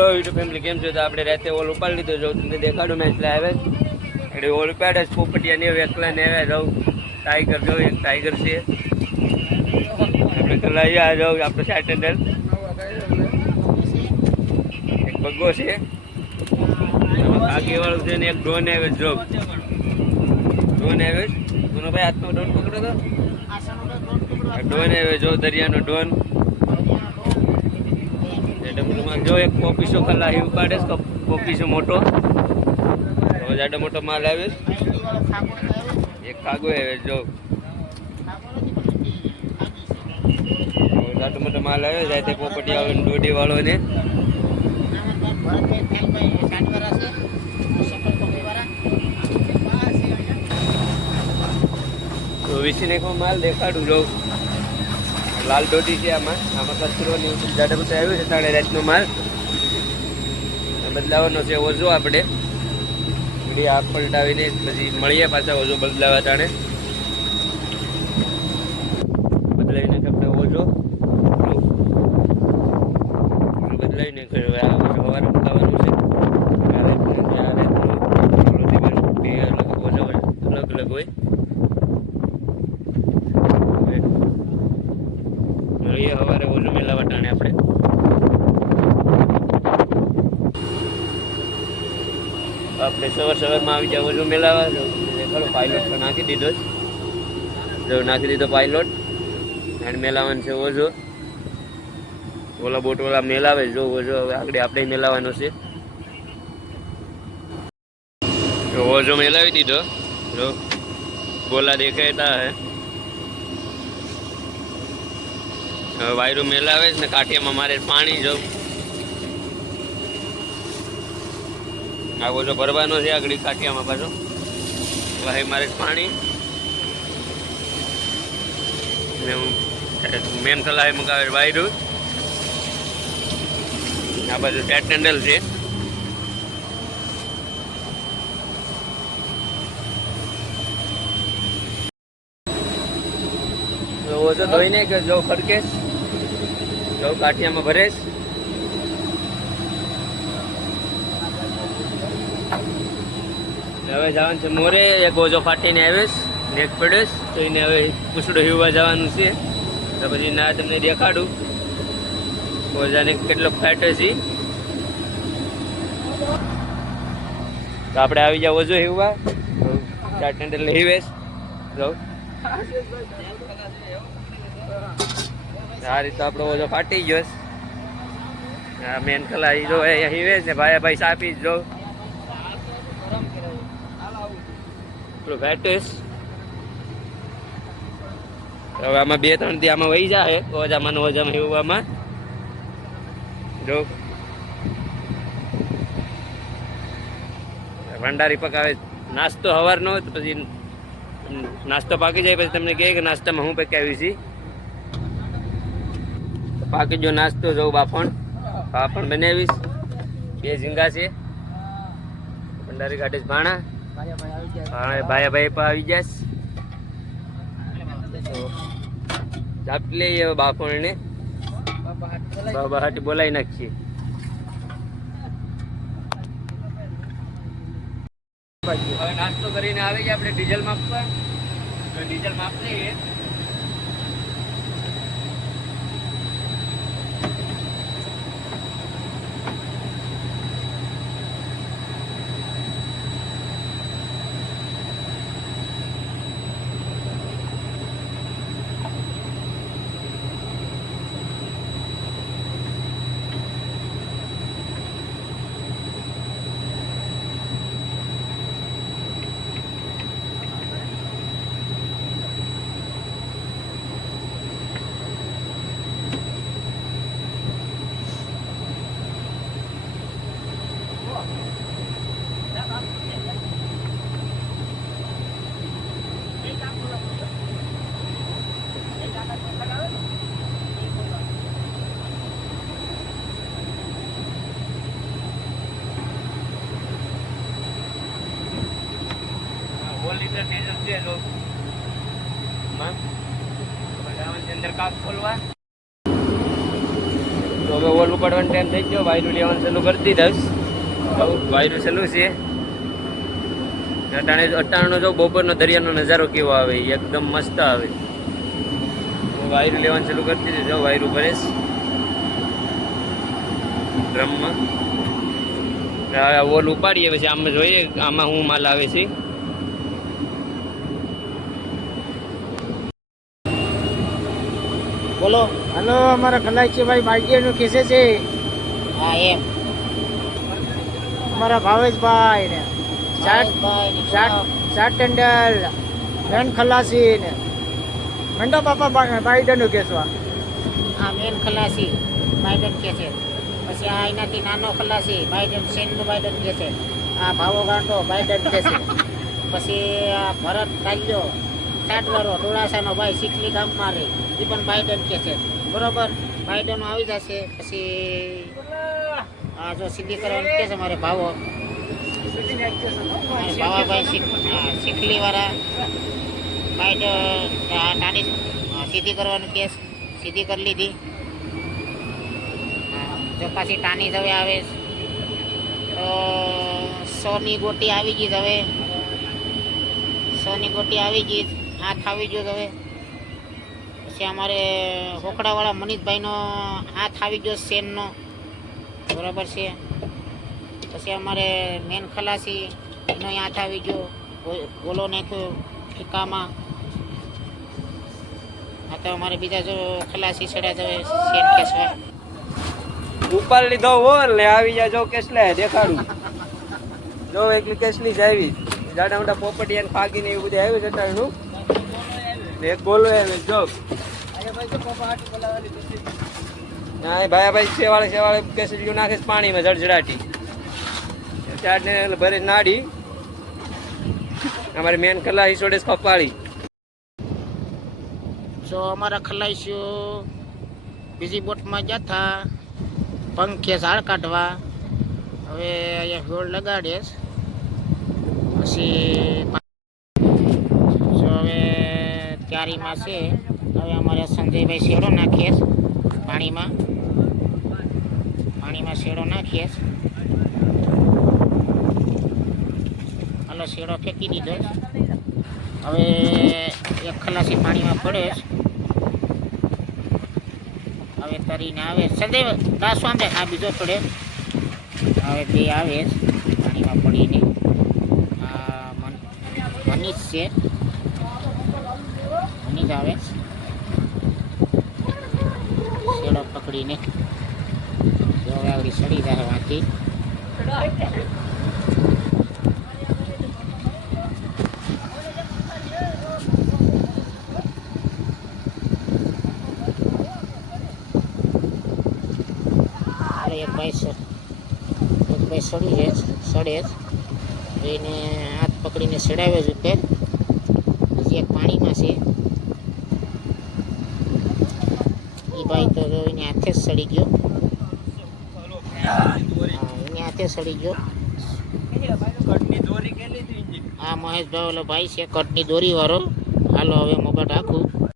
Hello YouTube family, કેમ છો? તો આપણે રાતે ઓલ ઉપાડી લીધો, જો તમને દેખાડું મેં એટલે આવે એટલે ઓલ ઉપાડે પોપટિયા ને એકલા ને આવ્યા જાઉં. ટાઈગર જો એક ટાઈગર છે આપણે કલાઈ આ જાઉં. આપણે સેટેન્ડર એક બગ્ગો છે, આગી વાળું છે ને એક ડોન આવે જો ડોન આવે કોનો ભાઈ હાથનો ડોન પકડો તો ડોન આવે જો દરિયાનો ડોન. જો એક પોપીસો કલા હિવ પાડે પોપીસો મોટો જાડો મોટો માલ આવે. એક કાગો આવે જો જાડો મોટો માલ આવે જાય તે પોપટી આવે દોડી વાળો ને તો વીસી નાખો માલ દેખાડું જો. લાલ દોડી છે આમાં કચરો ને જાડે બધું આવ્યું છે. તાણે રાતનો માલ બદલાવાનો છે ઓઝો. આપણે આગ પલટાવીને પછી મળીએ પાછા ઓઝો બદલાવા. તાણે બદલાવીને આપણે ઓઝો બદલાવીને સવારે મુકાવાનું છે. બે ઓઝો અલગ અલગ હોય. મળીએ સવારે ઓઝો મેલાવા ટાણે. આપણે સવારમાં આવી જાવ ઓઝો મેલાવા. ખરો પાયલોટ તો નાખી દીધો જ નાખી દીધો પાયલોટ અને મેલાવાનું છે ઓઝો. ઓલા બોટવાળા મેલાવે જો ઓઝો. હવે આગળ આપણે મેલાવાનો છે. ઓઝો મેલાવી દીધો જો ગોલા દેખાતા હે. હવે વાયરું મેલાવે છે ને કાઠિયામાં મારે પાણી જો આ ઓઝો ભરવાનો છે આગળ કાઠિયામાં પાછો. વાહી મારે પાણી ને મેન કલાએ મુકાવે વાયરું. આ બાજુ સેટેન્ડલ છે. ઓઝો ધોઈને કે જો ખડકેશ જો કાઠિયામાં ભરેશ. હવે જવાનું છે મોરે. એક ઓઝો ફાટીને આવેશ ને એક પડેશ તો એને હવે પૂછડો હિવવા જવાનું છે. તો પછી ના તમને દેખાડું ઓઝાને કેટલો ફાટે છે. તો આપણે આવી જાવ ઓઝો હિવવા. સેટેન્ડર હિવેશ જો આ રીતે આપણો ઓઝો ફાટી ગયો. મેન કલા જો અહીંયા હિવેશ ને ભાઈ સાપી જો ફેટેસ. હવે આમાં 2-3 દી આમાં વહી જાય ઓજામાં હિવવામાં જો. ભંડારી પકાવે નાસ્તો સવારનો તો પછી નાસ્તો પાકી જાય પછી તમને કહે કે નાસ્તામાં હું પકાવી છી. પાકી જો નાસ્તો જો પાપણ બનાવીશ. 2 ઝીંગા છે ભંડારી કાઢીશ ભાણા ભાઈ પણ આવી જશ. ચાપ લઈએ બાપણને બાબા હાટી બોલાવી નાખીએ. હવે નાસ્તો કરીને આવી ગયા આપણે ડીઝલ માપવા. ડીઝલ માપ લઈએ. છે લોક માં અંદર કાપ ખોલવા તો હવે ઓલ ઉપાડવાનો ટાઈમ થઈ ગયો, વાયરું લેવાનું ચાલુ કરી દીધા. વાયરું ચાલુ છે. અટાણનો જો બપોરનો દરિયાનો નજારો કેવો આવે, એકદમ મસ્ત આવે. વાયરું લેવાનું ચાલુ કરી દીધું. જો વાયરું ભરેશ ડ્રમમાં. ઓલ ઉપાડીએ પછી આમાં જોઈએ આમાં શું માલ આવે છે. બોલો. હલો, અમારા ખલાસીભાઈ બાલજીનું કેસે છે. હા એમ. અમારા ભાવેશભાઈ ને શાર્ટ ટેન્ડલ મેન ખલાસી ને મંડો બાપા બાઈડન કેસવા. હા, મેન ખલાસી બાઈડન કે છે. પછી આ એનાથી નાનો ખલાસી બાઈડન સેનનું બાઈડન કે છે. આ ભાવો ગાંઠો બાઈડન કે છે. પછી આ ભરત કાલ્યો સાટવારો ડોળાસાનો ભાઈ શીખલી ગામમાં રહે, એ પણ બાઈડન કે છે. બરોબર, બાઈડન આવી જશે. પછી આ જો સીધી કરવાનું કે છે મારે ભાવો ભાવાભાઈ શીખલી વાળા બાઈડ નાની સીધી કરવાનું કેસ સીધી કરી લીધી. જો પાછી ટાની હવે આવે તો 100ની ગોટી આવી ગઈ. હવે 100ની ગોટી આવી ગઈ, હાથ આવી ગયો. હવે પછી અમારે હોકડાવાળા મનીષભાઈનો હાથ આવી ગયો સેનનો, બરાબર છે. પછી અમારે મેન ખલાસી એનો હાથ આવી ગયો, ગોલો નાખ્યો ટીકામાં. આ તો અમારે બીજા જો ખલાસી ચડ્યા જવે સેન કેસવા. ઉપર લીધો ઓલ ને આવી જાય. જો કેસલે દેખાડું, જો એકલી કેસલી જ આવી. જાડા મોટા પોપટિયા ને ફાગી ને એવું બધું આવ્યું છે ટાણું. એક બોલો આવે. જો ભાઈ સેવાળે કેસલીઓ નાખે પાણીમાં જળજડાટી ચાટને ભરે નાડી. અમારે મેન ખલાસી છોડે કપાળી. જો અમારા ખલાસીઓ બીજી બોટમાં જતા પંખે ઝાડ કાઢવા. હવે અહીંયા હોળ લગાડે પછી જો હવે તૈયારીમાં છે. હવે અમારે સંજયભાઈ શેડો નાખીએ પાણીમાં શેડો નાખીએ. હાલો, શેડો ફેંકી દીધો. હવે એક ખલાસી પાણીમાં પડે. હવે તરીને આવે સંજય દાસ આંબે. આ બીજો પડે. હવે બે આવે પાણીમાં પડીને. આ મનીષ છે, મનીષ આવે શેડો પકડીને. હવે આવડી સડી જાય વાંચી. એક ભાઈ સડે એને હાથ પકડીને સડાવે છે ઉપર. પછી એક પાણીમાં છે એ ભાઈ તો એને હાથે જ સડી ગયો. એને હાથે સડી ગયો. આ મહેશભાઈ ઓલો ભાઈ છે કટની દોરી વાળો. હાલો હવે મોબાઈલ રાખું.